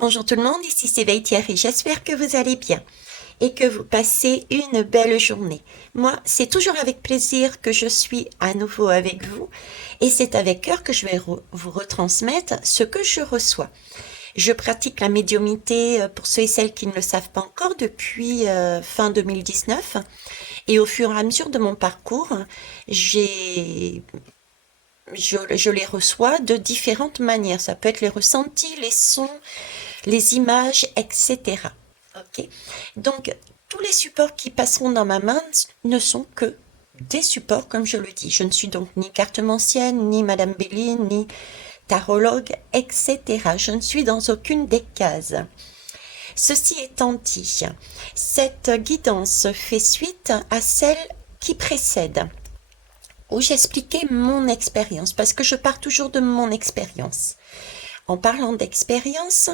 Bonjour tout le monde, ici c'est Thierry, j'espère que vous allez bien et que vous passez une belle journée. Moi, c'est toujours avec plaisir que je suis à nouveau avec vous et c'est avec cœur que je vais vous retransmettre ce que je reçois. Je pratique la médiumnité pour ceux et celles qui ne le savent pas encore depuis fin 2019 et au fur et à mesure de mon parcours, j'ai je les reçois de différentes manières. Ça peut être les ressentis, les sons, les images, etc. Ok. Donc, tous les supports qui passeront dans ma main ne sont que des supports, comme je le dis. Je ne suis donc ni cartomancienne, ni Madame Béline, ni tarologue, etc. Je ne suis dans aucune des cases. Ceci étant dit, cette guidance fait suite à celle qui précède, où j'expliquais mon expérience, parce que je pars toujours de mon expérience. En parlant d'expérience,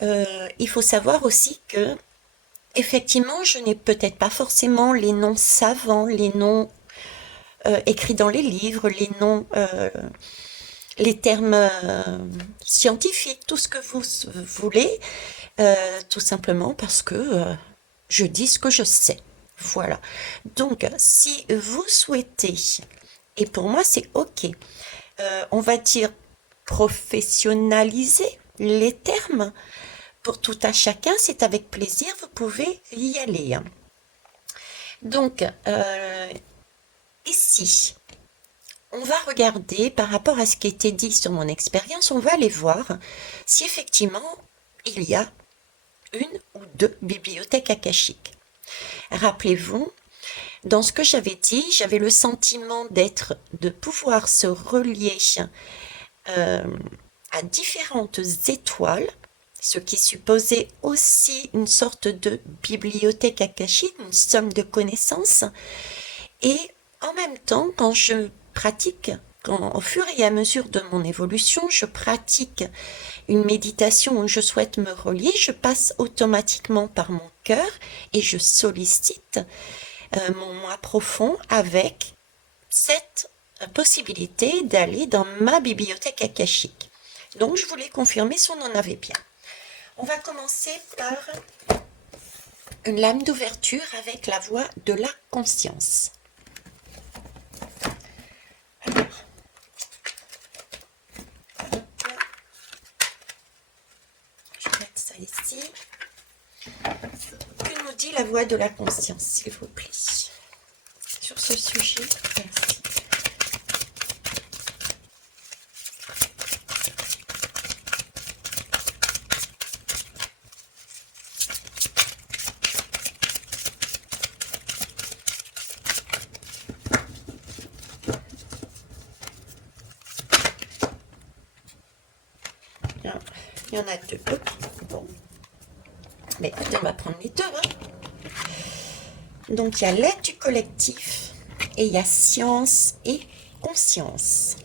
il faut savoir aussi que, effectivement, je n'ai peut-être pas forcément les noms savants, les noms écrits dans les livres, les noms, les termes scientifiques, tout ce que vous voulez, tout simplement parce que je dis ce que je sais. Voilà. Donc, si vous souhaitez, et pour moi c'est ok, on va dire professionnaliser les termes, pour tout un chacun, c'est avec plaisir, vous pouvez y aller. Donc, ici, on va regarder par rapport à ce qui était dit sur mon expérience, on va aller voir si effectivement il y a une ou deux bibliothèques akashiques. Rappelez-vous, dans ce que j'avais dit, j'avais le sentiment de pouvoir se relier euh, à différentes étoiles, ce qui supposait aussi une sorte de bibliothèque akashique, une somme de connaissances. Et en même temps, quand je pratique, au fur et à mesure de mon évolution, je pratique une méditation où je souhaite me relier, je passe automatiquement par mon cœur et je sollicite mon moi profond avec cette possibilité d'aller dans ma bibliothèque akashique. Donc je voulais confirmer si on en avait bien. On va commencer par une lame d'ouverture avec la voix de la conscience. Alors, je vais mettre ça ici. Que nous dit la voix de la conscience, s'il vous plaît, sur ce sujet? Merci. Bien, il y en a deux. Bon. Mais écoutez, on va prendre les deux. Donc, il y a l'aide du collectif et il y a science et conscience.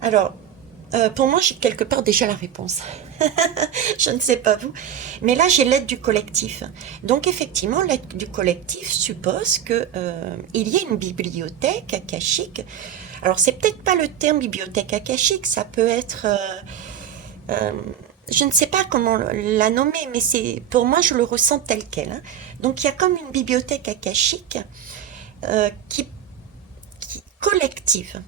Alors, pour moi, j'ai quelque part déjà la réponse. Je ne sais pas vous. Mais là, j'ai l'aide du collectif. Donc, effectivement, l'aide du collectif suppose que, il y ait une bibliothèque akashique. Alors, c'est peut-être pas le terme bibliothèque akashique, ça peut être... euh, je ne sais pas comment la nommer, mais c'est pour moi, je le ressens tel quel. Hein. Donc, il y a comme une bibliothèque akashique qui collective.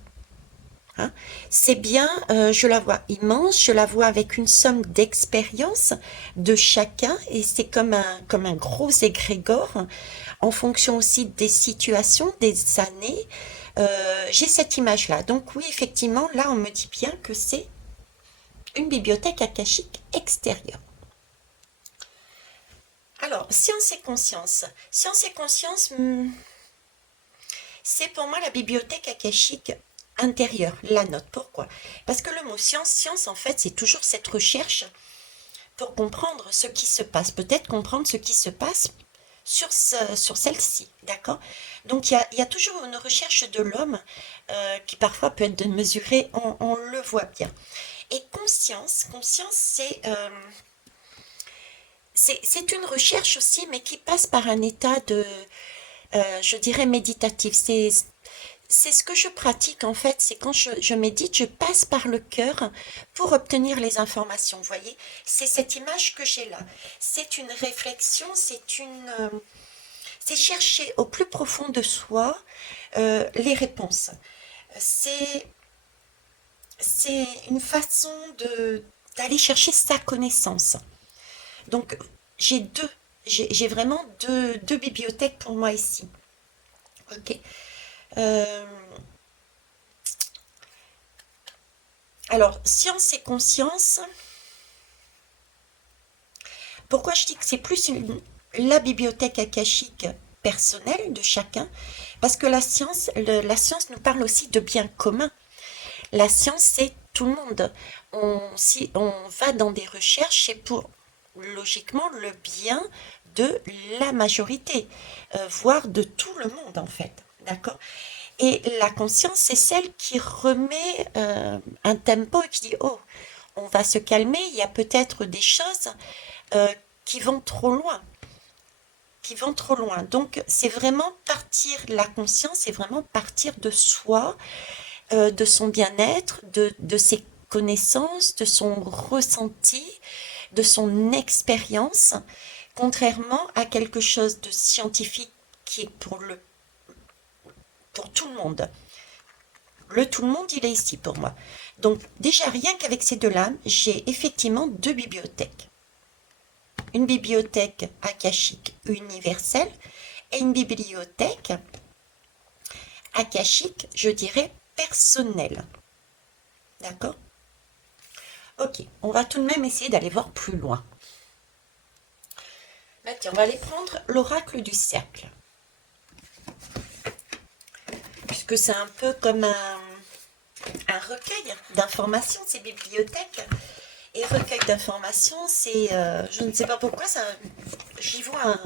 Hein. C'est bien, je la vois immense, je la vois avec une somme d'expérience de chacun et c'est comme un gros égrégore en fonction aussi des situations, des années. J'ai cette image-là. Donc oui, effectivement, là, on me dit bien que c'est une bibliothèque akashique extérieure. Alors, science et conscience. Science et conscience, c'est pour moi la bibliothèque akashique intérieure, la note. Pourquoi? Parce que le mot science, science en fait, c'est toujours cette recherche pour comprendre ce qui se passe, peut-être comprendre ce qui se passe sur celle-ci, d'accord? Donc il y a toujours une recherche de l'homme qui parfois peut être démesurée, on le voit bien. Et conscience c'est une recherche aussi, mais qui passe par un état de, je dirais, méditatif. c'est ce que je pratique en fait, c'est quand je médite, je passe par le cœur pour obtenir les informations. Vous voyez, c'est cette image que j'ai là. C'est une réflexion, c'est chercher au plus profond de soi les réponses. C'est c'est une façon de d'aller chercher sa connaissance. Donc j'ai deux, j'ai vraiment deux bibliothèques pour moi ici. Ok. Euh, alors, science et conscience, pourquoi je dis que c'est plus la bibliothèque akashique personnelle de chacun? Parce que la science nous parle aussi de bien commun. La science, c'est tout le monde. Si on va dans des recherches, c'est pour logiquement le bien de la majorité, voire de tout le monde en fait. D'accord? Et la conscience, c'est celle qui remet un tempo et qui dit, oh, on va se calmer, il y a peut-être des choses euh, qui vont trop loin, qui vont trop loin. Donc, c'est vraiment partir, la conscience, c'est vraiment partir de soi, de son bien-être, de ses connaissances, de son ressenti, de son expérience, contrairement à quelque chose de scientifique qui est pour tout le monde. Le tout le monde, il est ici pour moi. Donc déjà, rien qu'avec ces deux-là, j'ai effectivement deux bibliothèques. Une bibliothèque akashique universelle et une bibliothèque akashique, je dirais, personnelle. D'accord? Ok, on va tout de même essayer d'aller voir plus loin. Maintenant, on va aller prendre l'oracle du cercle. Puisque c'est un peu comme un recueil d'informations, ces bibliothèques. Et recueil d'informations, c'est, je ne sais pas pourquoi, j'y vois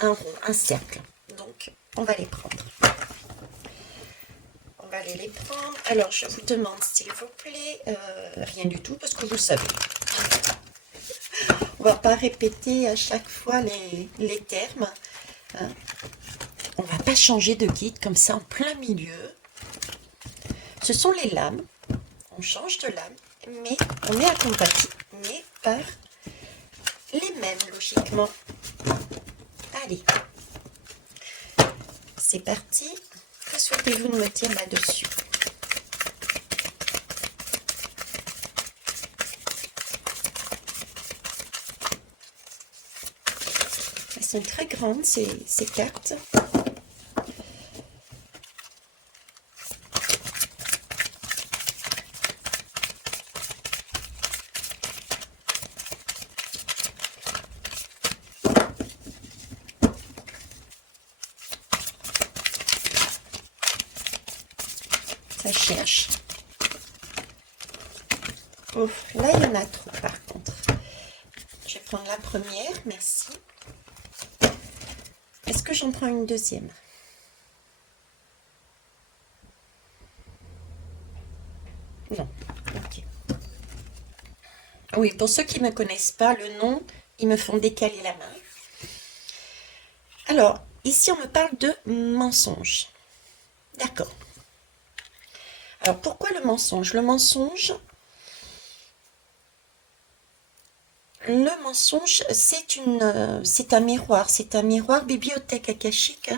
un rond, un cercle. Donc, on va les prendre. On va aller les prendre. Alors, je vous demande, s'il vous plaît, rien du tout, parce que vous savez. On ne va pas répéter à chaque fois les termes. Hein. On ne va pas changer de guide comme ça en plein milieu. Ce sont les lames. On change de lame, mais on est accompagné par les mêmes, logiquement. Allez, c'est parti. Que souhaitez-vous me dire là-dessus? Elles sont très grandes, ces cartes. Ça cherche. Oh, là, il y en a trop, par contre. Je vais prendre la première, merci. Est-ce que j'en prends une deuxième? Non, ok. Oui, pour ceux qui ne me connaissent pas, le nom, ils me font décaler la main. Alors, ici, on me parle de mensonge. D'accord. Alors, pourquoi le mensonge? Le mensonge, c'est un miroir, bibliothèque akashique.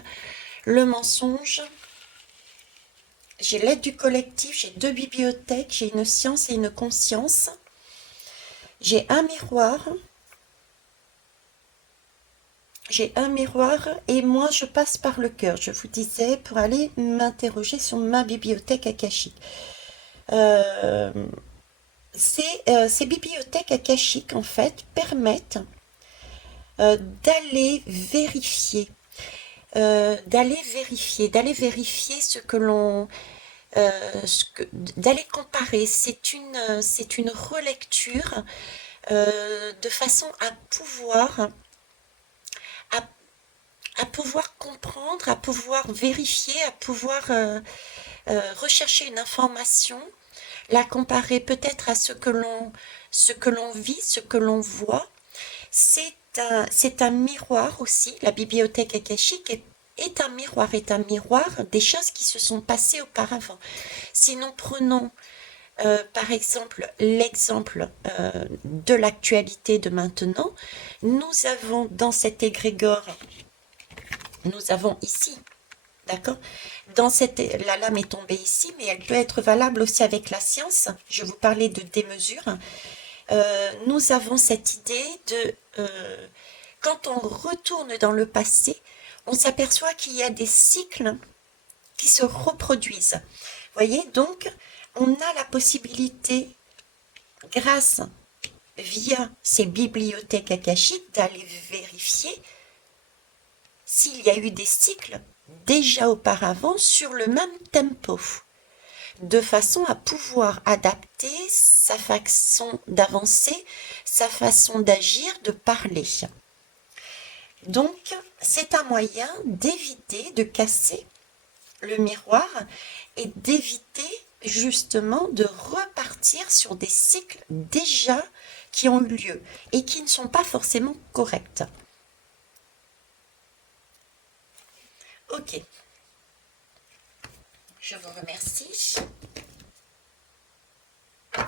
Le mensonge, j'ai l'aide du collectif, j'ai deux bibliothèques, j'ai une science et une conscience. J'ai un miroir et moi je passe par le cœur, je vous disais, pour aller m'interroger sur ma bibliothèque akashique. Euh, ces bibliothèques akashiques en fait permettent d'aller vérifier, d'aller vérifier ce que l'on, d'aller comparer. C'est une relecture de façon à, à pouvoir comprendre, à pouvoir vérifier, à pouvoir rechercher une information, la comparer peut-être à ce que l'on vit, ce que l'on voit. C'est un miroir aussi, la bibliothèque akashique est un miroir des choses qui se sont passées auparavant. Si nous prenons par exemple l'exemple de l'actualité de maintenant, nous avons dans cet égrégore, nous avons ici, d'accord? La lame est tombée ici, mais elle peut être valable aussi avec la science. Je vous parlais de démesure. Nous avons cette idée de, quand on retourne dans le passé, on s'aperçoit qu'il y a des cycles qui se reproduisent. Voyez, donc, on a la possibilité, grâce, via ces bibliothèques akashiques, d'aller vérifier s'il y a eu des cycles déjà auparavant sur le même tempo, de façon à pouvoir adapter sa façon d'avancer, sa façon d'agir, de parler. Donc, c'est un moyen d'éviter de casser le miroir et d'éviter justement de repartir sur des cycles déjà qui ont eu lieu et qui ne sont pas forcément corrects. Ok. Je vous remercie. Vous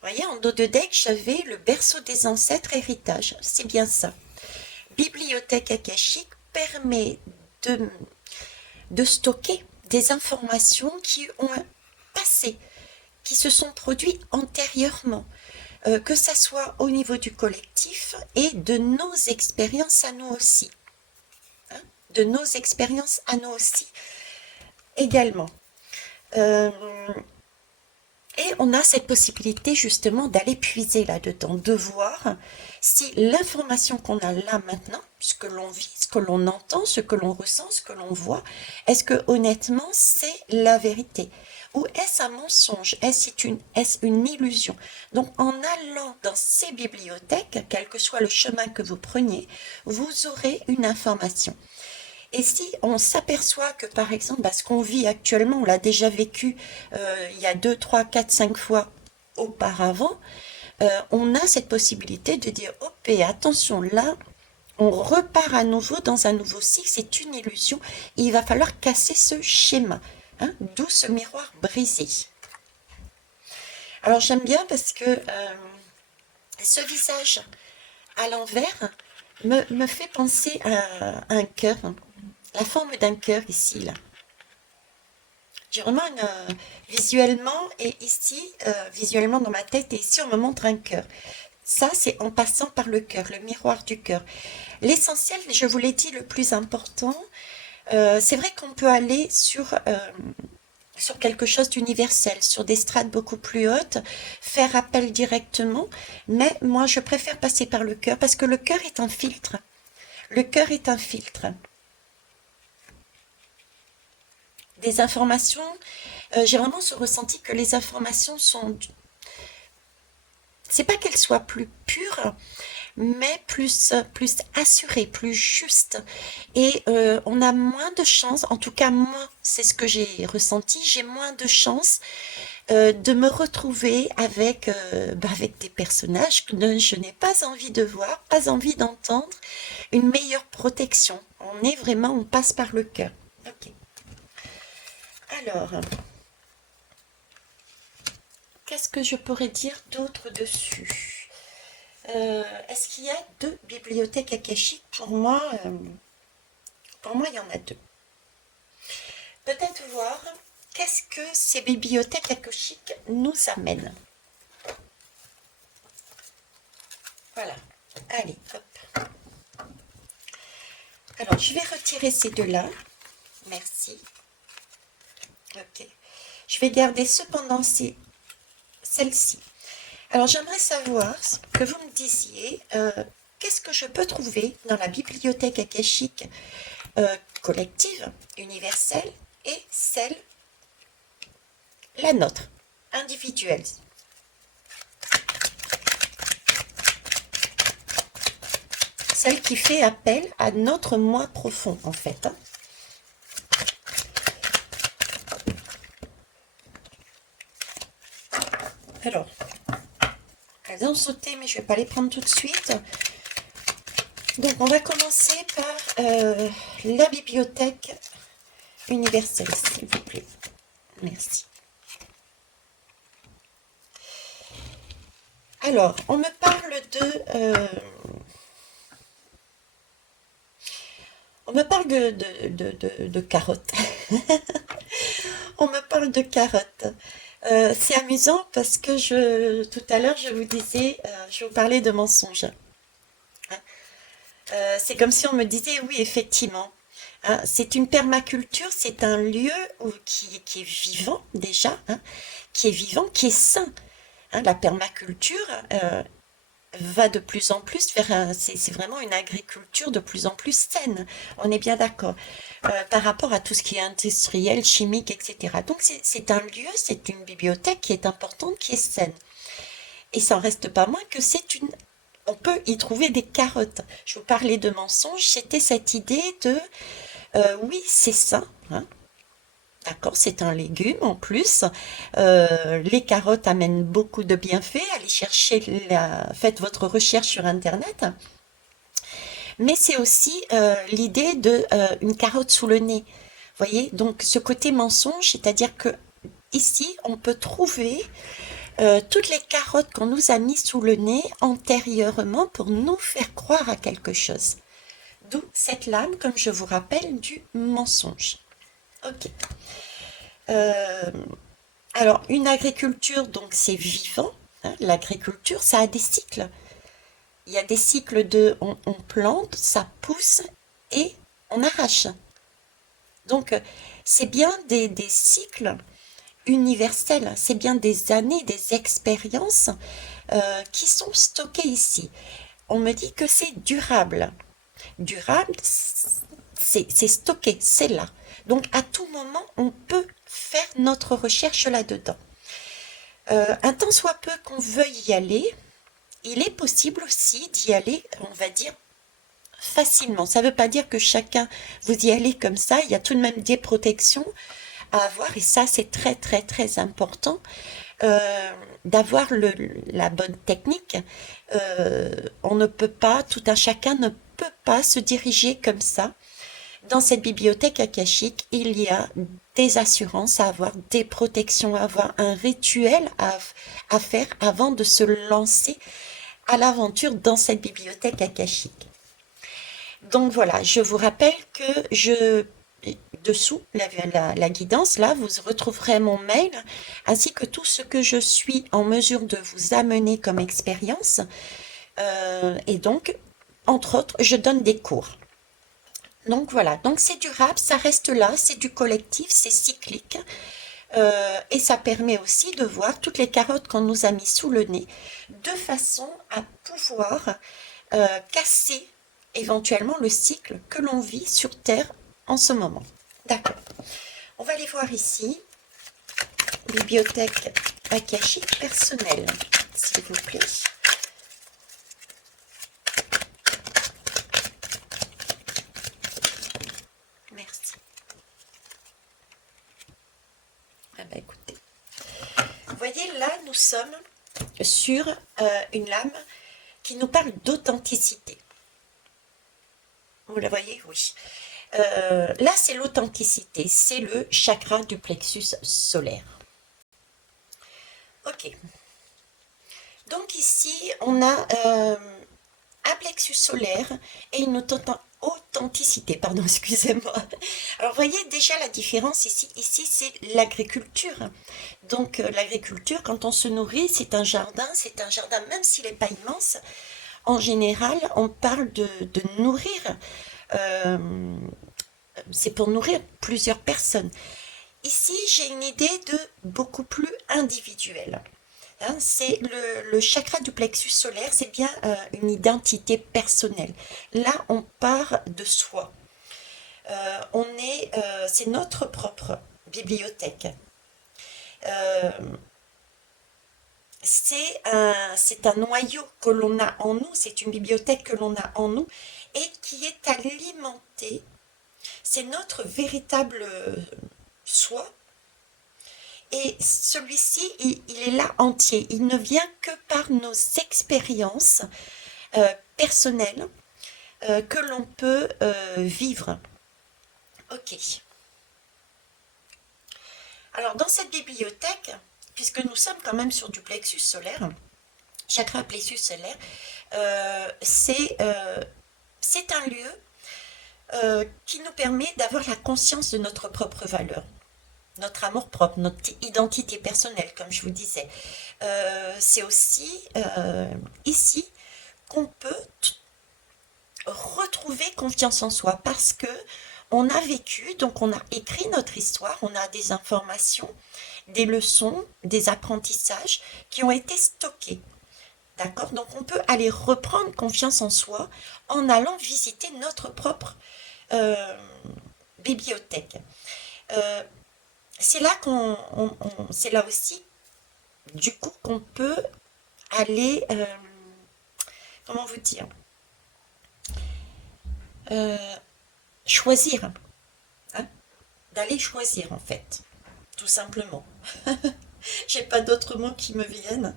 voyez, en dos de deck, j'avais le berceau des ancêtres héritage. C'est bien ça. Bibliothèque akashique permet de stocker des informations qui ont passé, qui se sont produites antérieurement, que ça soit au niveau du collectif et de nos expériences à nous aussi. Hein, de nos expériences à nous aussi également. Et on a cette possibilité justement d'aller puiser là-dedans, de voir si l'information qu'on a là maintenant, ce que l'on vit, ce que l'on entend, ce que l'on ressent, ce que l'on voit, est-ce que honnêtement c'est la vérité? Ou est-ce un mensonge? Est-ce une illusion? Donc en allant dans ces bibliothèques, quel que soit le chemin que vous preniez, vous aurez une information. Et si on s'aperçoit que, par exemple, ce qu'on vit actuellement, on l'a déjà vécu il y a 2, 3, 4, 5 fois auparavant, on a cette possibilité de dire, hop, et attention, là, on repart à nouveau dans un nouveau cycle, c'est une illusion, il va falloir casser ce schéma, hein, d'où ce miroir brisé. Alors j'aime bien parce que ce visage à l'envers me fait penser à un cœur, la forme d'un cœur ici, là. J'ai vraiment visuellement, et ici, visuellement dans ma tête, et ici on me montre un cœur. Ça, c'est en passant par le cœur, le miroir du cœur. L'essentiel, je vous l'ai dit, le plus important, c'est vrai qu'on peut aller sur quelque chose d'universel, sur des strates beaucoup plus hautes, faire appel directement, mais moi je préfère passer par le cœur, parce que le cœur est un filtre. Le cœur est un filtre. Des informations, j'ai vraiment ce ressenti que les informations sont, c'est pas qu'elles soient plus pures, mais plus assurées, plus justes. Et on a moins de chances, en tout cas moi, c'est ce que j'ai ressenti, j'ai moins de chances de me retrouver avec des personnages que je n'ai pas envie de voir, pas envie d'entendre, une meilleure protection. On passe par le cœur. Ok. Alors, qu'est-ce que je pourrais dire d'autre dessus? Est-ce qu'il y a 2 bibliothèques akashiques? Pour moi, il y en a 2. Peut-être voir qu'est-ce que ces bibliothèques akashiques nous amènent. Voilà. Allez, hop. Alors, je vais retirer ces 2-là. Merci. Ok. Je vais garder cependant celle-ci. Alors, j'aimerais savoir que vous me disiez qu'est-ce que je peux trouver dans la bibliothèque akashique collective, universelle, et celle, la nôtre, individuelle. Celle qui fait appel à notre moi profond, en fait. Alors, elles ont sauté, mais je ne vais pas les prendre tout de suite. Donc, on va commencer par la bibliothèque universelle, s'il vous plaît. Merci. Alors, on me parle de carottes. On me parle de carottes. C'est amusant parce que tout à l'heure, je vous disais, je vous parlais de mensonges. Hein. C'est comme si on me disait, oui, effectivement, hein, c'est une permaculture, c'est un lieu qui est vivant déjà, hein, qui est vivant, qui est sain. Hein. La permaculture va de plus en plus c'est vraiment une agriculture de plus en plus saine. On est bien d'accord. Par rapport à tout ce qui est industriel, chimique, etc. Donc c'est un lieu, c'est une bibliothèque qui est importante, qui est saine. Et ça n'en reste pas moins que on peut y trouver des carottes. Je vous parlais de mensonges, c'était cette idée de, oui, c'est sain, hein, d'accord, c'est un légume en plus. Les carottes amènent beaucoup de bienfaits. Allez chercher, faites votre recherche sur Internet. Mais c'est aussi l'idée de une carotte sous le nez. Vous voyez, donc ce côté mensonge, c'est-à-dire que ici, on peut trouver toutes les carottes qu'on nous a mis sous le nez antérieurement pour nous faire croire à quelque chose. D'où cette lame, comme je vous rappelle, du mensonge. Ok. Euh, alors, une agriculture, donc c'est vivant. Hein, l'agriculture, ça a des cycles. Il y a des cycles de on plante, ça pousse et on arrache. Donc, c'est bien des cycles universels, c'est bien des années, des expériences qui sont stockées ici. On me dit que c'est durable. Durable, c'est stocké, c'est là. Donc, à tout moment, on peut faire notre recherche là-dedans. Un tant soit peu qu'on veuille y aller, il est possible aussi d'y aller, on va dire, facilement. Ça ne veut pas dire que chacun, vous y allez comme ça, il y a tout de même des protections à avoir, et ça c'est très très très important, d'avoir la bonne technique. On ne peut pas, tout un chacun ne peut pas se diriger comme ça. Dans cette bibliothèque akashique, il y a des assurances à avoir, des protections à avoir, un rituel à faire avant de se lancer à l'aventure dans cette bibliothèque akashique. Donc voilà, je vous rappelle que dessous la guidance, là, vous retrouverez mon mail, ainsi que tout ce que je suis en mesure de vous amener comme expérience. Et donc, entre autres, je donne des cours. Donc voilà, donc c'est durable, ça reste là, c'est du collectif, c'est cyclique. Et ça permet aussi de voir toutes les carottes qu'on nous a mis sous le nez, de façon à pouvoir casser éventuellement le cycle que l'on vit sur Terre en ce moment. D'accord. On va aller voir ici, bibliothèque akashique personnelle, s'il vous plaît. Merci. Ah bah écoutez, vous voyez là, nous sommes sur une lame qui nous parle d'authenticité. Vous la voyez? Oui. Là, c'est l'authenticité, c'est le chakra du plexus solaire. Ok. Donc ici, on a un plexus solaire et une authenticité, pardon, excusez-moi. Alors, vous voyez déjà la différence ici. Ici, c'est l'agriculture. Donc, l'agriculture, quand on se nourrit, c'est un jardin, même s'il n'est pas immense. En général, on parle de nourrir. C'est pour nourrir plusieurs personnes. Ici, j'ai une idée de beaucoup plus individuelle. Hein, c'est le chakra du plexus solaire, c'est bien une identité personnelle. Là, on part de soi. C'est notre propre bibliothèque. Euh, c'est un noyau que l'on a en nous, c'est une bibliothèque que l'on a en nous et qui est alimentée. C'est notre véritable soi. Et celui-ci, il est là entier. Il ne vient que par nos expériences personnelles, que l'on peut vivre. Ok. Alors, dans cette bibliothèque, puisque nous sommes quand même sur du plexus solaire, chakra plexus solaire, c'est un lieu qui nous permet d'avoir la conscience de notre propre valeur, notre amour propre, notre identité personnelle, comme je vous disais. C'est aussi ici qu'on peut retrouver confiance en soi parce que on a vécu, donc on a écrit notre histoire, on a des informations, des leçons, des apprentissages qui ont été stockés. D'accord? Donc on peut aller reprendre confiance en soi en allant visiter notre propre euh, bibliothèque. Euh, c'est là c'est là aussi du coup qu'on peut aller, comment vous dire, euh, choisir, hein, d'aller choisir en fait, tout simplement. J'ai pas d'autres mots qui me viennent.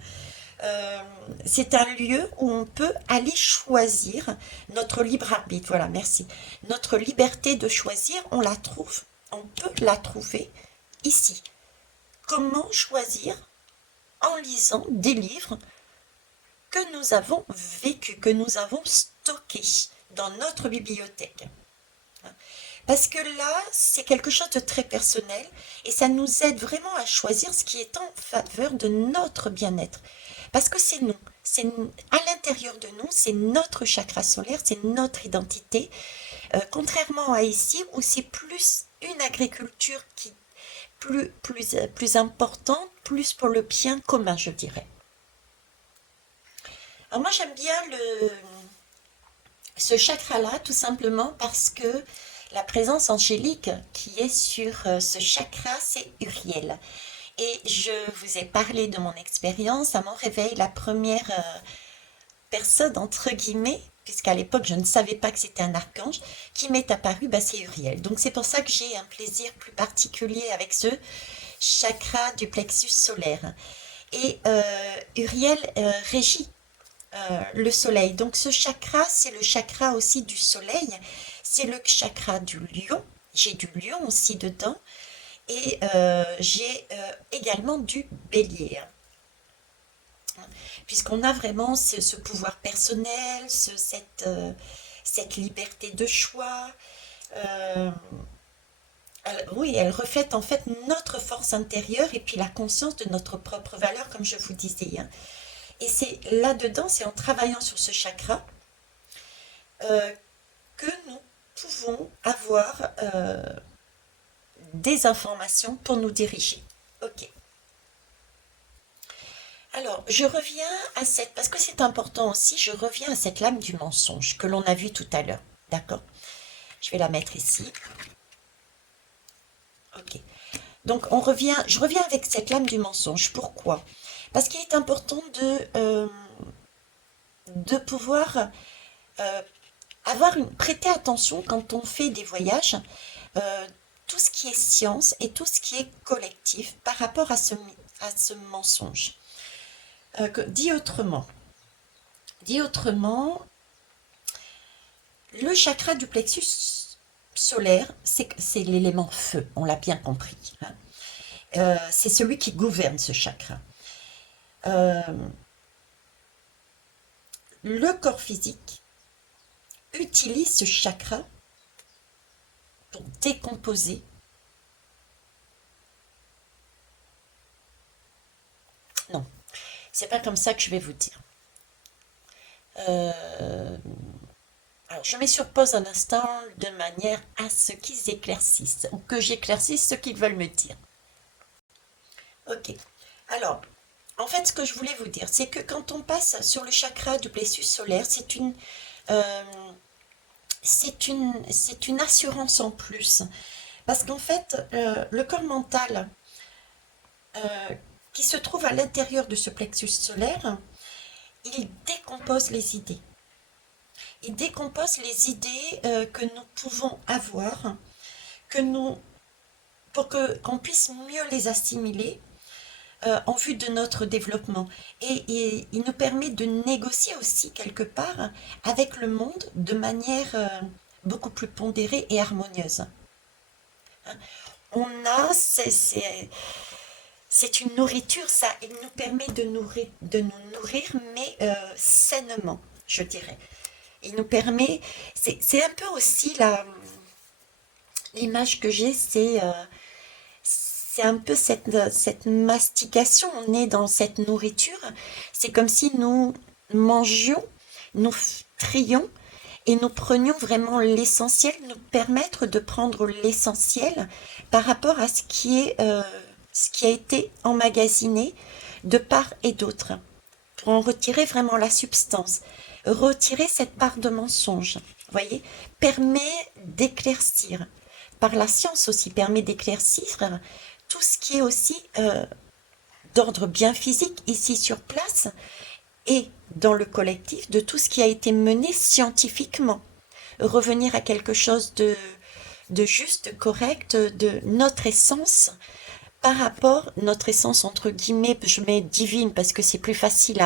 Euh, c'est un lieu où on peut aller choisir notre libre arbitre. Voilà, merci. Notre liberté de choisir, on peut la trouver ici. Comment choisir en lisant des livres que nous avons vécus, que nous avons stockés dans notre bibliothèque. Parce que là, c'est quelque chose de très personnel et ça nous aide vraiment à choisir ce qui est en faveur de notre bien-être. Parce que c'est à l'intérieur de nous, c'est notre chakra solaire, c'est notre identité. Contrairement à ici où c'est plus une agriculture qui plus importante, plus pour le bien commun, je dirais. Alors moi j'aime bien ce chakra-là tout simplement parce que la présence angélique qui est sur ce chakra, c'est Uriel. Et je vous ai parlé de mon expérience à mon réveil, la première personne, entre guillemets, puisqu'à l'époque je ne savais pas que c'était un archange, qui m'est apparu, bah, c'est Uriel. Donc c'est pour ça que j'ai un plaisir plus particulier avec ce chakra du plexus solaire. Et Uriel régit le soleil. Donc ce chakra, c'est le chakra aussi du soleil, c'est le chakra du lion. J'ai du lion aussi dedans et j'ai également du bélier. Puisqu'on a vraiment ce pouvoir personnel, cette liberté de choix. euh, oui, elle reflète en fait notre force intérieure et puis la conscience de notre propre valeur, comme je vous disais, hein. Et c'est là-dedans, c'est en travaillant sur ce chakra euh, que nous pouvons avoir des informations pour nous diriger. Ok. Alors, je reviens à cette, parce que c'est important aussi, je reviens à cette lame du mensonge que l'on a vue tout à l'heure. D'accord? Je vais la mettre ici. Ok. Donc, je reviens avec cette lame du mensonge. Pourquoi? Parce qu'il est important de pouvoir euh, prêter attention quand on fait des voyages, euh, tout ce qui est science et tout ce qui est collectif par rapport à ce mensonge. Dit autrement, le chakra du plexus solaire, c'est l'élément feu, on l'a bien compris, hein. C'est celui qui gouverne ce chakra. Euh, le corps physique utilise ce chakra pour décomposer. Non, c'est pas comme ça que je vais vous dire. Euh, alors, je mets sur pause un instant de manière à ce qu'ils éclaircissent, ou que j'éclaircisse ce qu'ils veulent me dire. Ok. Alors, en fait, ce que je voulais vous dire, c'est que quand on passe sur le chakra du plexus solaire, euh, c'est une assurance en plus. Parce qu'en fait, le corps mental euh, qui se trouve à l'intérieur de ce plexus solaire, il décompose les idées. Il décompose les idées que nous pouvons avoir, que nous, pour qu'on puisse mieux les assimiler, en vue de notre développement. Et il nous permet de négocier aussi quelque part avec le monde de manière beaucoup plus pondérée et harmonieuse. On a, c'est une nourriture, ça, il nous permet de nous nourrir, mais sainement, je dirais. Il nous permet, c'est un peu aussi l'image que j'ai, c'est un peu cette mastication, on est dans cette nourriture, c'est comme si nous mangions, nous trions et nous prenions vraiment l'essentiel, nous permettre de prendre l'essentiel par rapport à ce qui a été emmagasiné de part et d'autre, pour en retirer vraiment la substance, retirer cette part de mensonge, vous voyez, permet d'éclaircir. Par la science aussi, permet d'éclaircir tout ce qui est aussi d'ordre bien physique ici sur place et dans le collectif de tout ce qui a été mené scientifiquement. Revenir à quelque chose de juste, correct, de notre essence par rapport, notre essence entre guillemets, je mets divine parce que c'est plus facile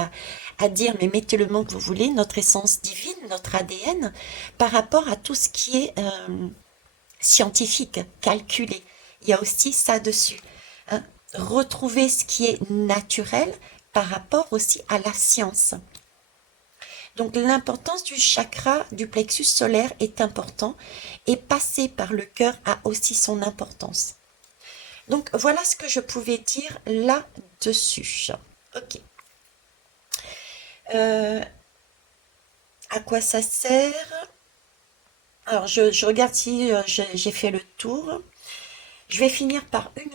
à dire, mais mettez le mot que vous voulez, notre essence divine, notre ADN, par rapport à tout ce qui est scientifique, calculé. Il y a aussi ça dessus. Hein. Retrouver ce qui est naturel par rapport aussi à la science. Donc l'importance du chakra du plexus solaire est important et passer par le cœur a aussi son importance. Donc voilà ce que je pouvais dire là-dessus. Ok. À quoi ça sert? Alors je regarde si j'ai fait le tour. Je vais finir par une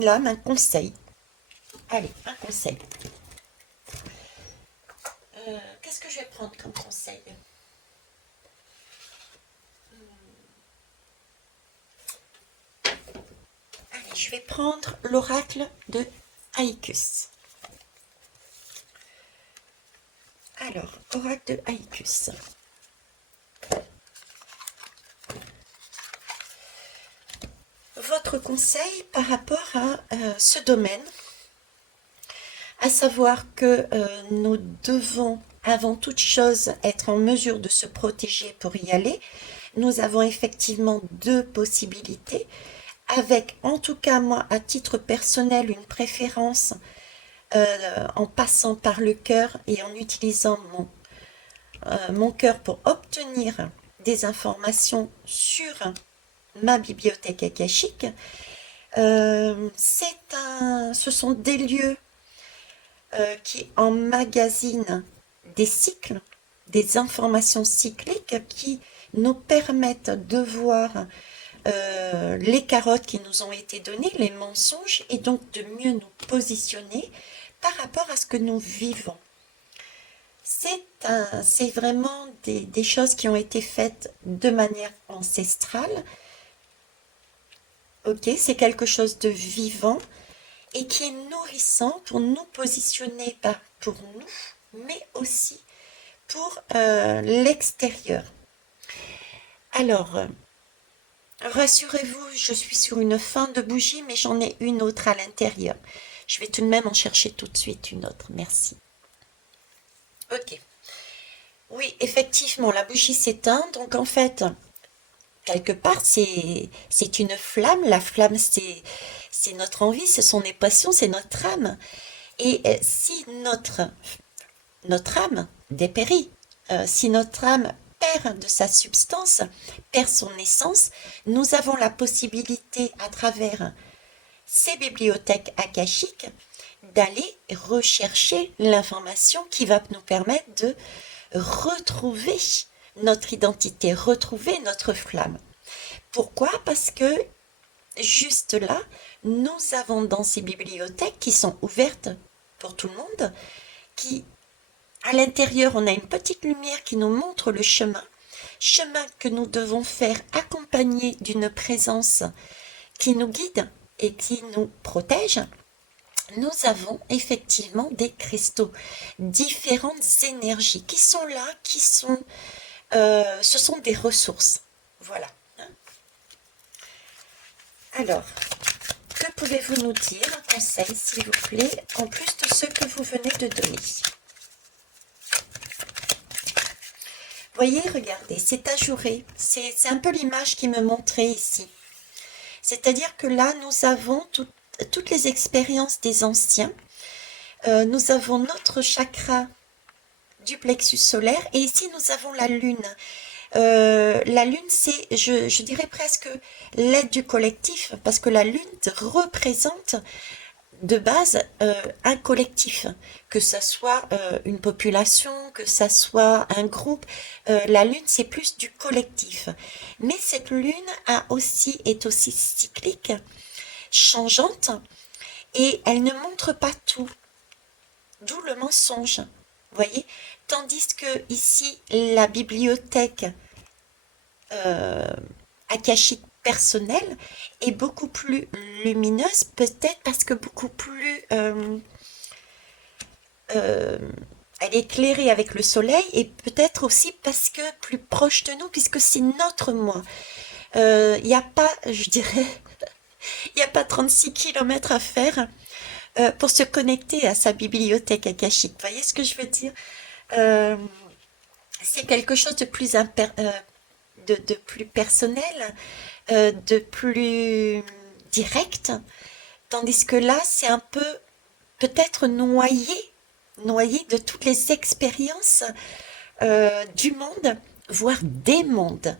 lame, un conseil. Allez, un conseil. Qu'est-ce que je vais prendre comme conseil? Allez, je vais prendre l'oracle de Haïkus. Alors, oracle de Haïkus. Votre conseil par rapport à ce domaine, à savoir que nous devons avant toute chose être en mesure de se protéger pour y aller. Nous avons effectivement deux possibilités, avec en tout cas moi à titre personnel une préférence en passant par le cœur et en utilisant mon cœur pour obtenir des informations sur ma bibliothèque akashique. Ce sont des lieux qui emmagasinent des cycles, des informations cycliques qui nous permettent de voir les carottes qui nous ont été données, les mensonges, et donc de mieux nous positionner par rapport à ce que nous vivons. C'est vraiment des choses qui ont été faites de manière ancestrale. Ok, c'est quelque chose de vivant et qui est nourrissant pour nous positionner, pas pour nous, mais aussi pour l'extérieur. Alors, rassurez-vous, je suis sur une fin de bougie, mais j'en ai une autre à l'intérieur. Je vais tout de même en chercher tout de suite une autre. Merci. Ok. Oui, effectivement, la bougie s'éteint. Donc, en fait, quelque part, c'est une flamme. La flamme, c'est notre envie, ce sont nos passions, c'est notre âme. Et si notre âme dépérit, si notre âme perd de sa substance, perd son essence, nous avons la possibilité à travers ces bibliothèques akashiques d'aller rechercher l'information qui va nous permettre de retrouver notre identité, retrouver notre flamme. Pourquoi? Parce que juste là, nous avons dans ces bibliothèques qui sont ouvertes pour tout le monde, qui à l'intérieur, on a une petite lumière qui nous montre le chemin que nous devons faire accompagner d'une présence qui nous guide et qui nous protège. Nous avons effectivement des cristaux, différentes énergies qui sont là, ce sont des ressources. Voilà. Alors, que pouvez-vous nous dire, un conseil s'il vous plaît, en plus de ce que vous venez de donner? Voyez, regardez, c'est ajouré. C'est un peu l'image qui me montrait ici. C'est-à-dire que là, nous avons toutes les expériences des anciens. Nous avons notre chakra du plexus solaire et ici, nous avons la lune. La lune, c'est, je dirais presque l'aide du collectif, parce que la lune représente de base un collectif, que ça soit une population, que ça soit un groupe. La lune, c'est plus du collectif. Mais cette lune est aussi cyclique, changeante, et elle ne montre pas tout, d'où le mensonge. Vous voyez? Tandis que ici, la bibliothèque akashique personnelle est beaucoup plus lumineuse, peut-être parce que beaucoup plus elle est éclairée avec le soleil, et peut-être aussi parce que plus proche de nous, puisque c'est notre moi. Il n'y a pas, je dirais, il n'y a pas 36 kilomètres à faire pour se connecter à sa bibliothèque akashique. Vous voyez ce que je veux dire? Euh, c'est quelque chose de plus de plus personnel, de plus direct, tandis que là, c'est un peu peut-être noyé de toutes les expériences du monde, voire des mondes,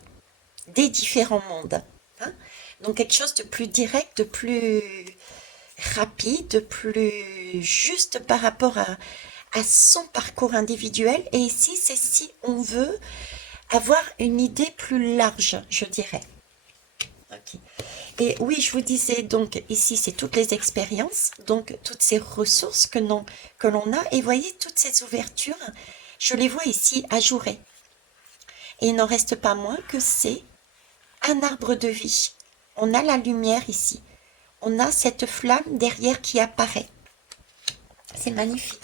des différents mondes. Hein. Donc quelque chose de plus direct, de plus rapide, de plus juste par rapport à son parcours individuel. Et ici, c'est si on veut avoir une idée plus large, je dirais. Ok. Et oui, je vous disais, donc ici, c'est toutes les expériences, donc toutes ces ressources que l'on a. Et voyez, toutes ces ouvertures, je les vois ici ajourées. Et il n'en reste pas moins que c'est un arbre de vie. On a la lumière ici. On a cette flamme derrière qui apparaît. C'est magnifique.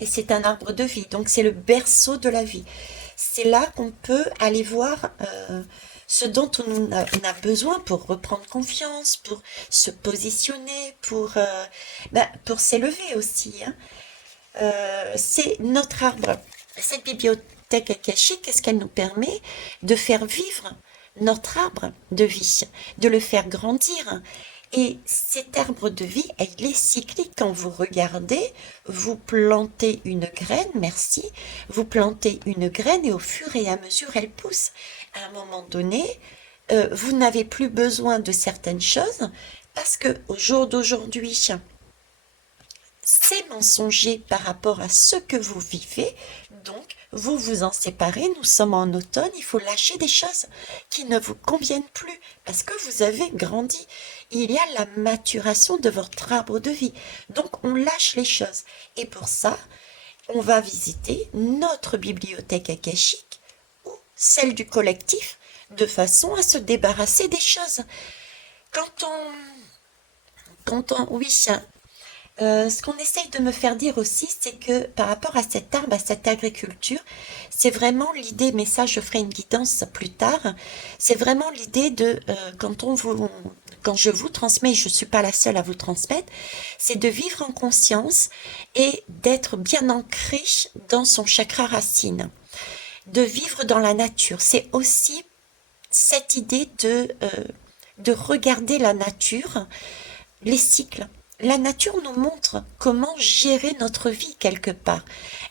Et c'est un arbre de vie, donc c'est le berceau de la vie. C'est là qu'on peut aller voir ce dont on a besoin pour reprendre confiance, pour se positionner, pour s'élever aussi. Hein. C'est notre arbre. Cette bibliothèque akashique, qu'est-ce qu'elle nous permet? De faire vivre notre arbre de vie, de le faire grandir. Et cet arbre de vie, il est cyclique. Quand vous regardez, vous plantez une graine, merci, vous plantez une graine et au fur et à mesure, elle pousse. À un moment donné, vous n'avez plus besoin de certaines choses parce que au jour d'aujourd'hui, c'est mensonger par rapport à ce que vous vivez, donc vous vous en séparez, nous sommes en automne, il faut lâcher des choses qui ne vous conviennent plus, parce que vous avez grandi. Il y a la maturation de votre arbre de vie, donc on lâche les choses. Et pour ça, on va visiter notre bibliothèque akashique, ou celle du collectif, de façon à se débarrasser des choses. Oui, ce qu'on essaye de me faire dire aussi, c'est que par rapport à cet arbre, à cette agriculture, c'est vraiment l'idée, mais ça je ferai une guidance plus tard, c'est vraiment l'idée de, quand je vous transmets, je ne suis pas la seule à vous transmettre, c'est de vivre en conscience et d'être bien ancré dans son chakra racine, de vivre dans la nature. C'est aussi cette idée de regarder la nature, les cycles. La nature nous montre comment gérer notre vie quelque part.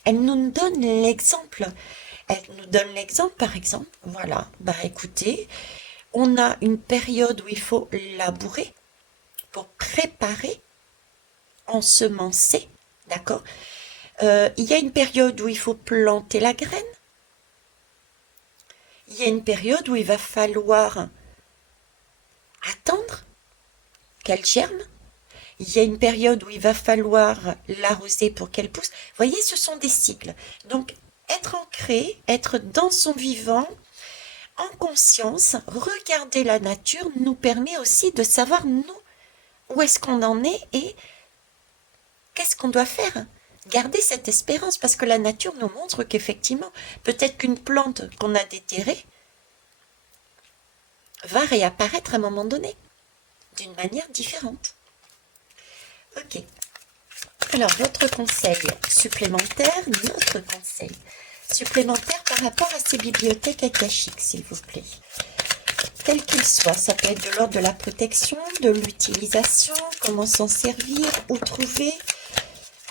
Elle nous donne l'exemple. Elle nous donne l'exemple, par exemple, voilà, bah écoutez, on a une période où il faut labourer pour préparer, ensemencer, d'accord? Il y a une période où il faut planter la graine. Il y a une période où il va falloir attendre qu'elle germe. Il y a une période où il va falloir l'arroser pour qu'elle pousse. Vous voyez, ce sont des cycles. Donc, être ancré, être dans son vivant, en conscience, regarder la nature nous permet aussi de savoir, nous, où est-ce qu'on en est et qu'est-ce qu'on doit faire. Garder cette espérance, parce que la nature nous montre qu'effectivement, peut-être qu'une plante qu'on a déterrée va réapparaître à un moment donné. d'une manière différente. Ok. Alors, votre conseil supplémentaire, notre conseil supplémentaire par rapport à ces bibliothèques akashiques, s'il vous plaît. Quel qu'il soit, ça peut être de l'ordre de la protection, de l'utilisation, comment s'en servir, où trouver.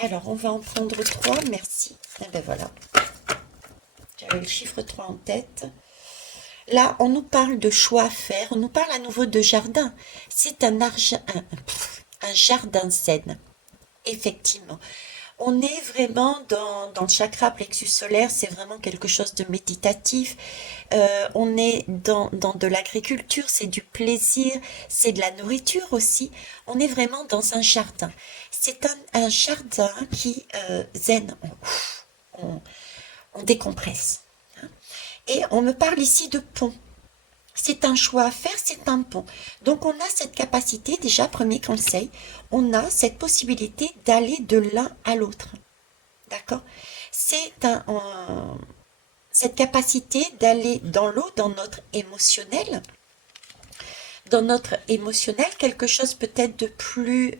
Alors, on va en prendre 3, merci. Et ben voilà. J'avais le chiffre 3 en tête. Là, on nous parle de choix à faire, on nous parle à nouveau de jardin. C'est un jardin zen, effectivement. On est vraiment dans le chakra plexus solaire, c'est vraiment quelque chose de méditatif. On est dans de l'agriculture, c'est du plaisir, c'est de la nourriture aussi. On est vraiment dans un jardin. C'est un jardin qui zen, on décompresse. Hein. Et on me parle ici de pont. C'est un choix à faire, c'est un pont. Donc on a cette capacité, déjà, premier conseil, on a cette possibilité d'aller de l'un à l'autre. D'accord? C'est cette capacité d'aller dans l'eau, dans notre émotionnel, quelque chose peut-être de plus...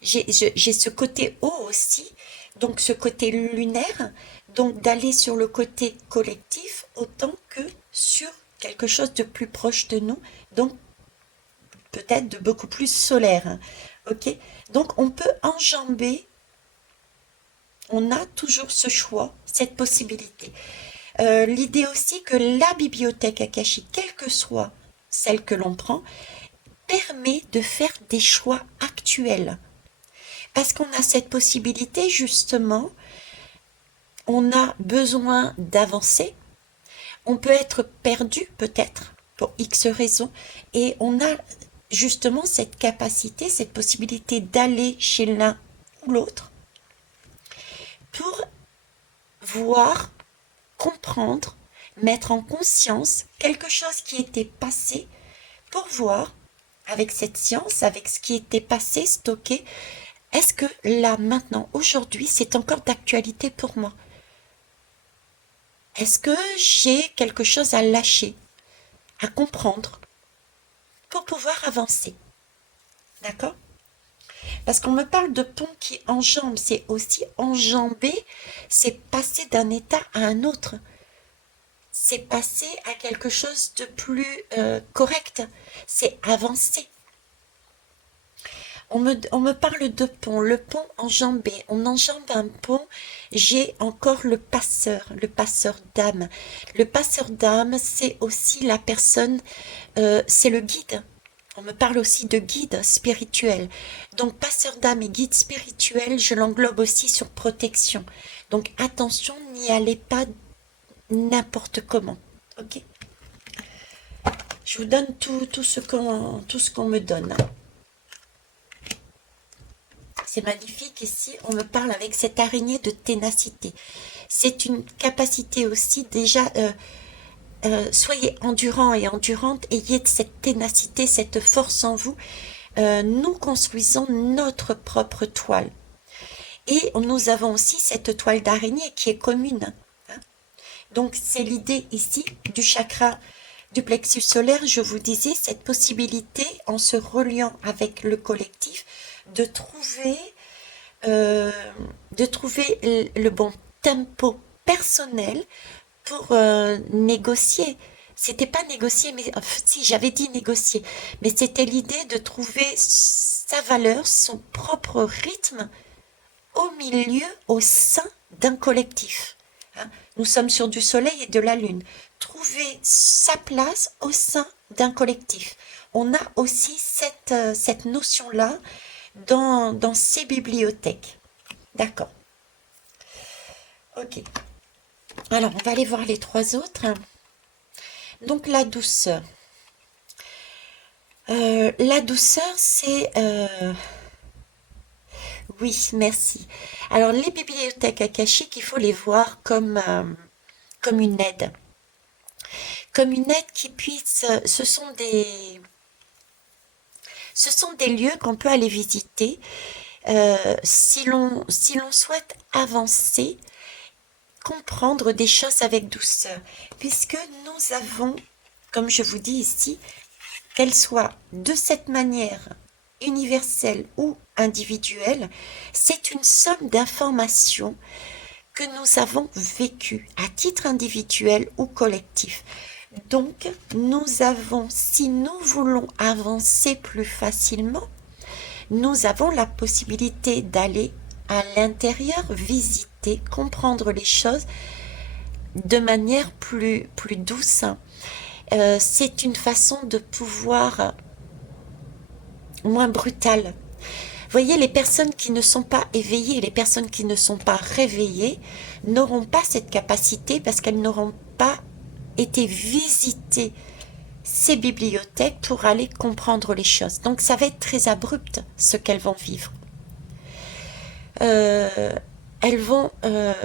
j'ai ce côté eau aussi, donc ce côté lunaire, donc d'aller sur le côté collectif autant que sur quelque chose de plus proche de nous, donc peut-être de beaucoup plus solaire. Hein, ok? Donc on peut enjamber, on a toujours ce choix, cette possibilité. L'idée aussi que la bibliothèque akashique, quelle que soit celle que l'on prend, permet de faire des choix actuels. Parce qu'on a cette possibilité, justement, on a besoin d'avancer, on peut être perdu peut-être pour X raisons, et on a justement cette capacité, cette possibilité d'aller chez l'un ou l'autre pour voir, comprendre, mettre en conscience quelque chose qui était passé pour voir, avec cette science, avec ce qui était passé, stocké, est-ce que là, maintenant, aujourd'hui, c'est encore d'actualité pour moi? Est-ce que j'ai quelque chose à lâcher, à comprendre, pour pouvoir avancer? D'accord? Parce qu'on me parle de pont qui enjambe, c'est aussi enjamber, c'est passer d'un état à un autre. C'est passer à quelque chose de plus correct, c'est avancer. On me parle de pont, le pont enjambé. On enjambe un pont, j'ai encore le passeur d'âme. Le passeur d'âme, c'est aussi la personne, c'est le guide. On me parle aussi de guide spirituel. Donc passeur d'âme et guide spirituel, je l'englobe aussi sur protection. Donc attention, n'y allez pas n'importe comment. Ok? Je vous donne tout ce qu'on me donne. C'est magnifique. Ici, on me parle avec cette araignée de ténacité. C'est une capacité aussi déjà... soyez endurant et endurante, ayez cette ténacité, cette force en vous. Nous construisons notre propre toile. Et nous avons aussi cette toile d'araignée qui est commune. Hein. Donc, c'est l'idée ici du chakra du plexus solaire, je vous disais, cette possibilité, en se reliant avec le collectif, de trouver le bon tempo personnel pour négocier. C'était pas négocier, mais enfin, si j'avais dit négocier, mais c'était l'idée de trouver sa valeur, son propre rythme au milieu, au sein d'un collectif. Hein. Nous sommes sur du soleil et de la lune. Trouver sa place au sein d'un collectif. On a aussi cette notion-là dans ces bibliothèques. D'accord. Ok. Alors, on va aller voir les 3 autres. Donc, la douceur. La douceur, c'est... Oui, merci. Alors, les bibliothèques akashiques, il faut les voir comme une aide. Comme une aide qui puisse... Ce sont des lieux qu'on peut aller visiter si l'on souhaite avancer, comprendre des choses avec douceur, puisque nous avons, comme je vous dis ici, qu'elle soit de cette manière universelle ou individuelle, c'est une somme d'informations que nous avons vécues à titre individuel ou collectif. Donc, nous avons, si nous voulons avancer plus facilement, nous avons la possibilité d'aller à l'intérieur, visiter, comprendre les choses de manière plus douce. C'est une façon de pouvoir moins brutale. Vous voyez, les personnes qui ne sont pas éveillées, les personnes qui ne sont pas réveillées, n'auront pas cette capacité parce qu'elles n'auront pas été visiter ces bibliothèques pour aller comprendre les choses. Donc ça va être très abrupt ce qu'elles vont vivre. Elles vont,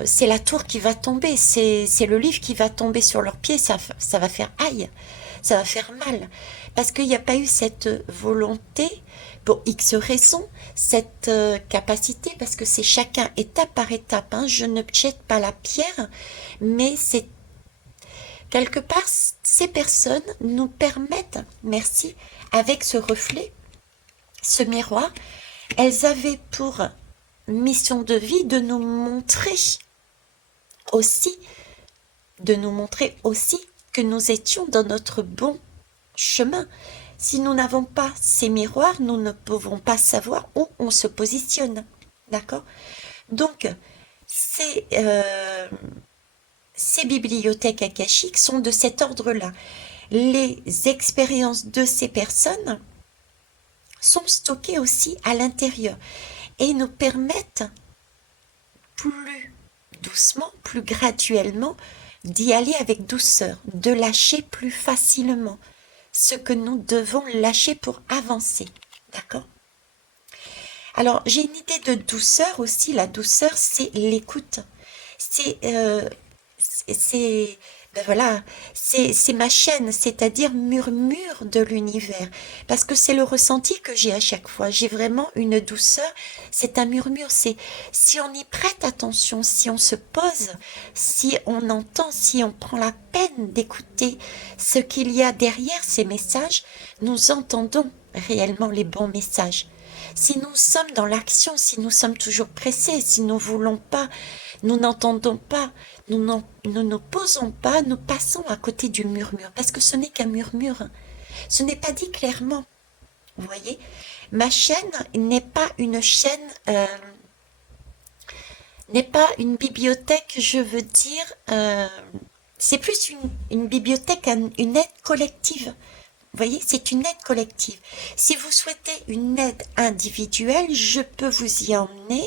c'est la tour qui va tomber, c'est le livre qui va tomber sur leurs pieds, ça va faire aïe, ça va faire mal, parce qu'il n'y a pas eu cette volonté, pour X raisons, cette capacité, parce que c'est chacun étape par étape, hein, je ne jette pas la pierre, mais c'est quelque part, ces personnes nous permettent, merci, avec ce reflet, ce miroir, elles avaient pour mission de vie aussi, de nous montrer aussi que nous étions dans notre bon chemin. Si nous n'avons pas ces miroirs, nous ne pouvons pas savoir où on se positionne. D'accord? Donc, ces bibliothèques akashiques sont de cet ordre-là. Les expériences de ces personnes sont stockées aussi à l'intérieur et nous permettent plus doucement, plus graduellement d'y aller avec douceur, de lâcher plus facilement ce que nous devons lâcher pour avancer. D'accord? Alors, j'ai une idée de douceur aussi. La douceur, c'est l'écoute. C'est ben voilà, c'est ma chaîne, c'est-à-dire murmure de l'univers, parce que c'est le ressenti que j'ai à chaque fois. J'ai vraiment une douceur, c'est un murmure. C'est si on y prête attention, si on se pose, si on entend, si on prend la peine d'écouter ce qu'il y a derrière ces messages, nous entendons réellement les bons messages. Si nous sommes dans l'action, si nous sommes toujours pressés, si nous voulons pas, nous n'entendons pas, nous ne nous posons pas, nous passons à côté du murmure, parce que ce n'est qu'un murmure. Ce n'est pas dit clairement. Vous voyez, ma chaîne n'est pas une chaîne, n'est pas une bibliothèque, je veux dire, c'est plus une bibliothèque, une aide collective. Vous voyez, c'est une aide collective. Si vous souhaitez une aide individuelle, je peux vous y emmener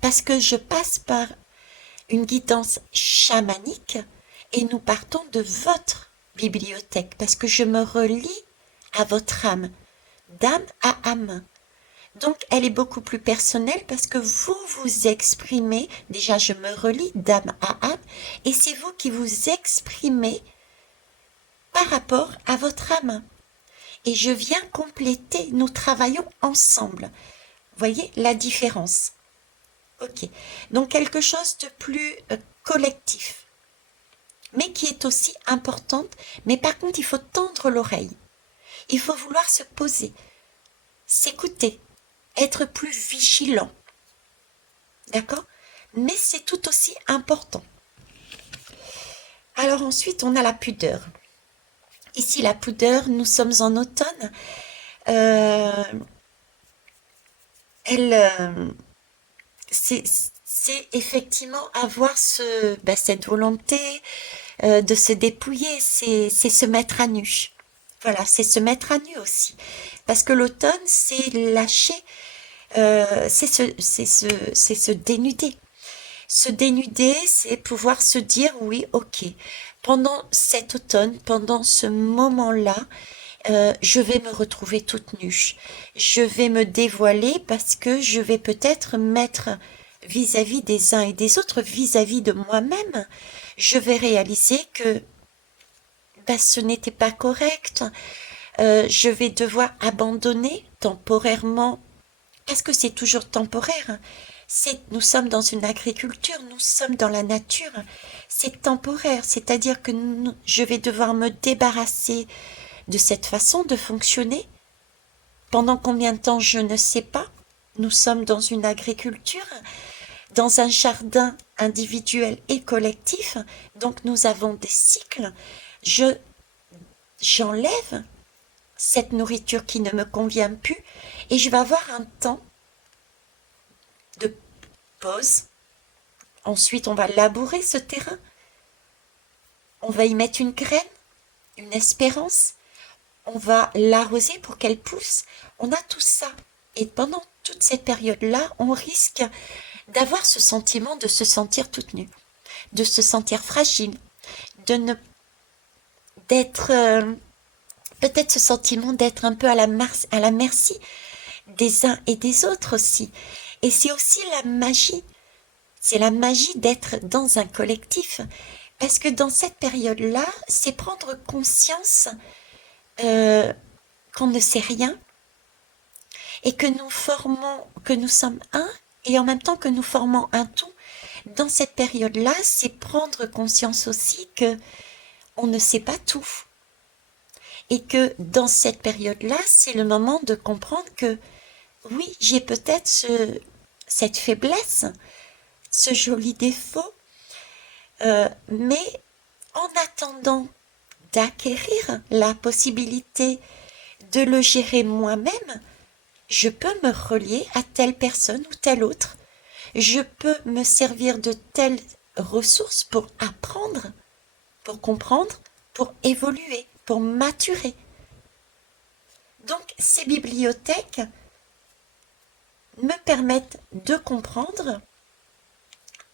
parce que je passe par une guidance chamanique et nous partons de votre bibliothèque parce que je me relie à votre âme, d'âme à âme. Donc, elle est beaucoup plus personnelle parce que vous vous exprimez, déjà je me relie d'âme à âme, et c'est vous qui vous exprimez par rapport à votre âme. Et je viens compléter, nous travaillons ensemble. Voyez la différence. Ok, donc quelque chose de plus collectif, mais qui est aussi importante. Mais par contre, il faut tendre l'oreille. Il faut vouloir se poser, s'écouter, être plus vigilant. D'accord? Mais c'est tout aussi important. Alors ensuite, on a la pudeur. Ici, la pudeur, nous sommes en automne. C'est effectivement avoir cette volonté de se dépouiller, c'est se mettre à nu. Voilà, c'est se mettre à nu aussi. Parce que l'automne, c'est lâcher, c'est se dénuder. Se dénuder, c'est pouvoir se dire oui, ok, pendant cet automne, pendant ce moment-là, je vais me retrouver toute nue. Je vais me dévoiler parce que je vais peut-être mettre vis-à-vis des uns et des autres, vis-à-vis de moi-même, je vais réaliser que ce n'était pas correct. Je vais devoir abandonner temporairement, parce que c'est toujours temporaire. Nous sommes dans une agriculture, nous sommes dans la nature. C'est temporaire, c'est-à-dire que je vais devoir me débarrasser de cette façon de fonctionner. Pendant combien de temps, je ne sais pas. Nous sommes dans une agriculture, dans un jardin individuel et collectif, donc nous avons des cycles. J'enlève cette nourriture qui ne me convient plus et je vais avoir un temps de pause. Ensuite, on va labourer ce terrain. On va y mettre une graine, une espérance. On va l'arroser pour qu'elle pousse. On a tout ça. Et pendant toute cette période-là, on risque d'avoir ce sentiment de se sentir toute nue, de se sentir fragile, de ne d'être peut-être ce sentiment d'être un peu à la merci des uns et des autres aussi. Et c'est aussi la magie. C'est la magie d'être dans un collectif. Parce que dans cette période-là, c'est prendre conscience qu'on ne sait rien et que nous sommes un et en même temps que nous formons un tout. Dans cette période-là, c'est prendre conscience aussi que on ne sait pas tout. Et que dans cette période-là, c'est le moment de comprendre que oui, j'ai peut-être cette faiblesse, ce joli défaut, mais en attendant d'acquérir la possibilité de le gérer moi-même, je peux me relier à telle personne ou telle autre. Je peux me servir de telles ressources pour apprendre, pour comprendre, pour évoluer, pour maturer. Donc ces bibliothèques me permettent de comprendre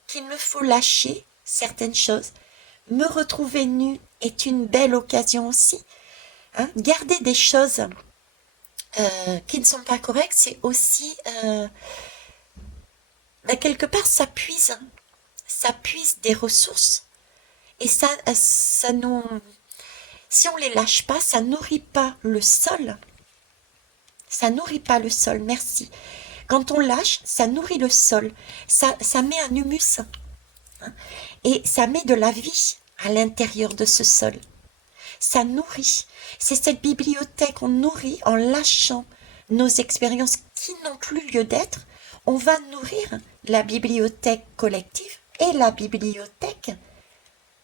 qu'il me faut lâcher certaines choses. Me retrouver nue est une belle occasion aussi. Garder des choses qui ne sont pas correctes, c'est aussi quelque part ça puise des ressources. Et ça nous, si on les lâche pas, ça nourrit pas le sol. Ça nourrit pas le sol, merci. Quand on lâche, ça nourrit le sol. Ça met un humus. Et ça met de la vie à l'intérieur de ce sol. Ça nourrit. C'est cette bibliothèque, on nourrit en lâchant nos expériences qui n'ont plus lieu d'être. On va nourrir la bibliothèque collective et la bibliothèque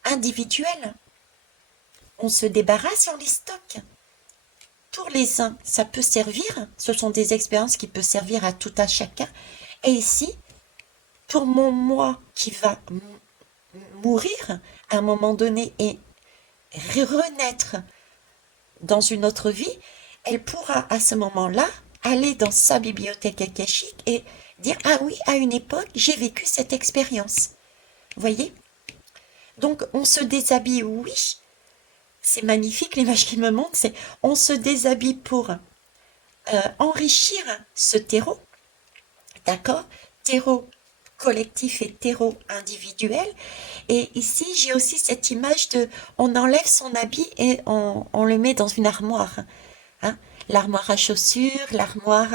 individuelle. On se débarrasse et on les stocke. Pour les uns, ça peut servir. Ce sont des expériences qui peuvent servir à tout à chacun. Et ici, pour mon moi qui va mourir à un moment donné et renaître dans une autre vie, elle pourra à ce moment-là aller dans sa bibliothèque akashique et dire ah oui, à une époque, j'ai vécu cette expérience. Vous voyez? Donc on se déshabille, oui. C'est magnifique l'image qui me montre, c'est on se déshabille pour enrichir ce terreau, d'accord? Terreau collectif et terreau individuel. Et ici, j'ai aussi cette image de on enlève son habit et on le met dans une armoire. L'armoire à chaussures, l'armoire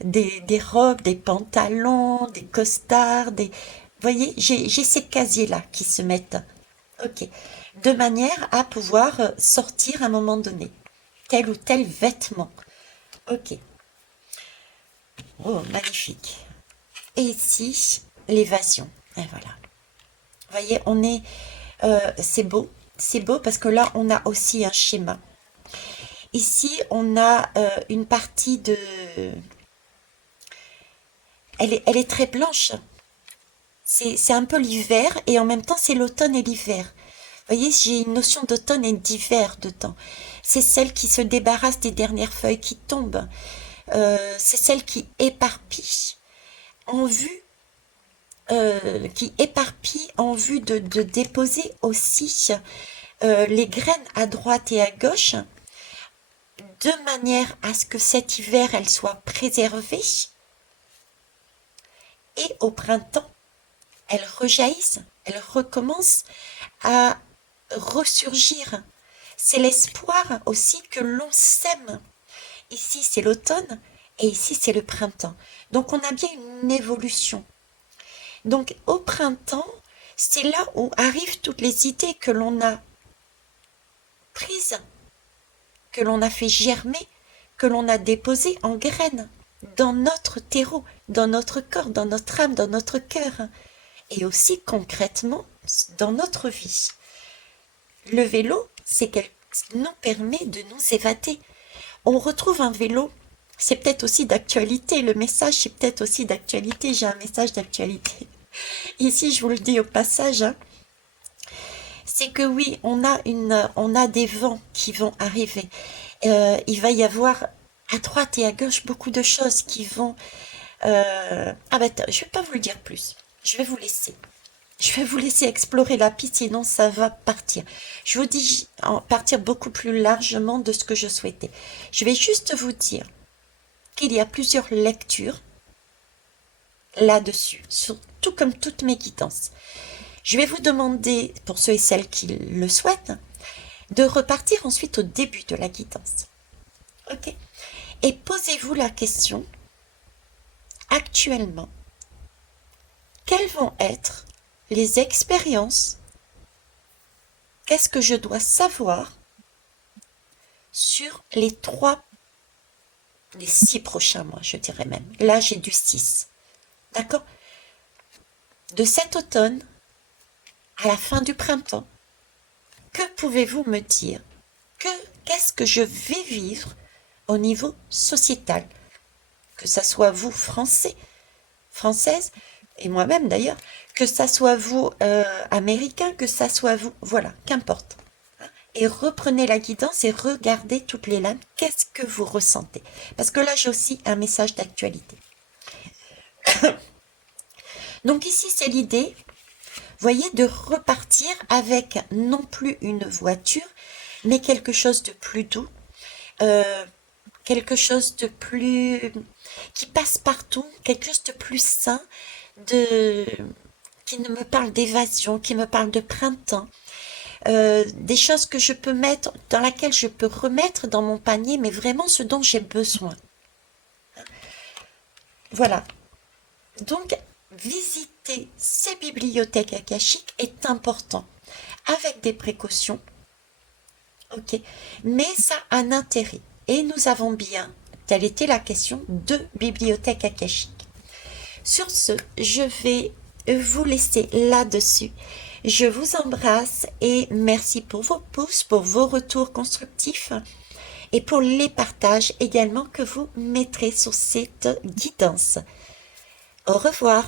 des robes, des pantalons, des costards, des... Vous voyez, j'ai ces casiers-là qui se mettent. Ok. De manière à pouvoir sortir à un moment donné. Tel ou tel vêtement. Ok. Oh, magnifique. Et ici, l'évasion. Et voilà. Vous voyez, on est... c'est beau. C'est beau parce que là, on a aussi un schéma. Ici, on a une partie de... Elle est très blanche. C'est un peu l'hiver et en même temps, c'est l'automne et l'hiver. Vous voyez, j'ai une notion d'automne et d'hiver dedans. C'est celle qui se débarrasse des dernières feuilles qui tombent. C'est celle qui éparpille en vue de déposer aussi les graines à droite et à gauche, de manière à ce que cet hiver, elle soit préservée, et au printemps, elle rejaillisse, elle recommence à ressurgir. C'est l'espoir aussi que l'on sème. Ici, c'est l'automne, et ici, c'est le printemps. Donc, on a bien une évolution. Donc, au printemps, c'est là où arrivent toutes les idées que l'on a prises que l'on a fait germer, que l'on a déposé en graines dans notre terreau, dans notre corps, dans notre âme, dans notre cœur, et aussi concrètement dans notre vie. Le vélo, c'est quelque qui nous permet de nous évader. On retrouve un vélo, c'est peut-être aussi d'actualité, le message c'est peut-être aussi d'actualité, j'ai un message d'actualité. Ici, je vous le dis au passage, hein, c'est que oui, on a des vents qui vont arriver. Il va y avoir à droite et à gauche beaucoup de choses qui vont... Ah ben, je vais pas vous le dire plus. Je vais vous laisser. Je vais vous laisser explorer la piste, sinon ça va partir. Je vous dis partir beaucoup plus largement de ce que je souhaitais. Je vais juste vous dire qu'il y a plusieurs lectures là-dessus, tout comme toutes mes guidances. Je vais vous demander, pour ceux et celles qui le souhaitent, de repartir ensuite au début de la guidance. Ok? Et posez-vous la question, actuellement, quelles vont être les expériences? Qu'est-ce que je dois savoir sur les 6 prochains mois, je dirais même. Là, j'ai du 6. D'accord? De cet automne à la fin du printemps, que pouvez-vous me dire? Qu'est-ce que je vais vivre au niveau sociétal? Que ça soit vous, Français, Françaises, et moi-même d'ailleurs, que ça soit vous, Américains, que ça soit vous, voilà, qu'importe. Et reprenez la guidance et regardez toutes les lames. Qu'est-ce que vous ressentez? Parce que là, j'ai aussi un message d'actualité. Donc ici, c'est l'idée, voyez, de repartir avec non plus une voiture, mais quelque chose de plus doux, quelque chose de plus... qui passe partout, quelque chose de plus sain, qui ne me parle d'évasion, qui me parle de printemps, des choses que je peux mettre, dans laquelle je peux remettre dans mon panier, mais vraiment ce dont j'ai besoin. Voilà. Donc, visiter ces bibliothèques akashiques est important, avec des précautions, ok, mais ça a un intérêt. Et nous avons bien, telle était la question, 2 bibliothèques akashiques. Sur ce, je vais vous laisser là-dessus. Je vous embrasse et merci pour vos pouces, pour vos retours constructifs et pour les partages également que vous mettrez sur cette guidance. Au revoir.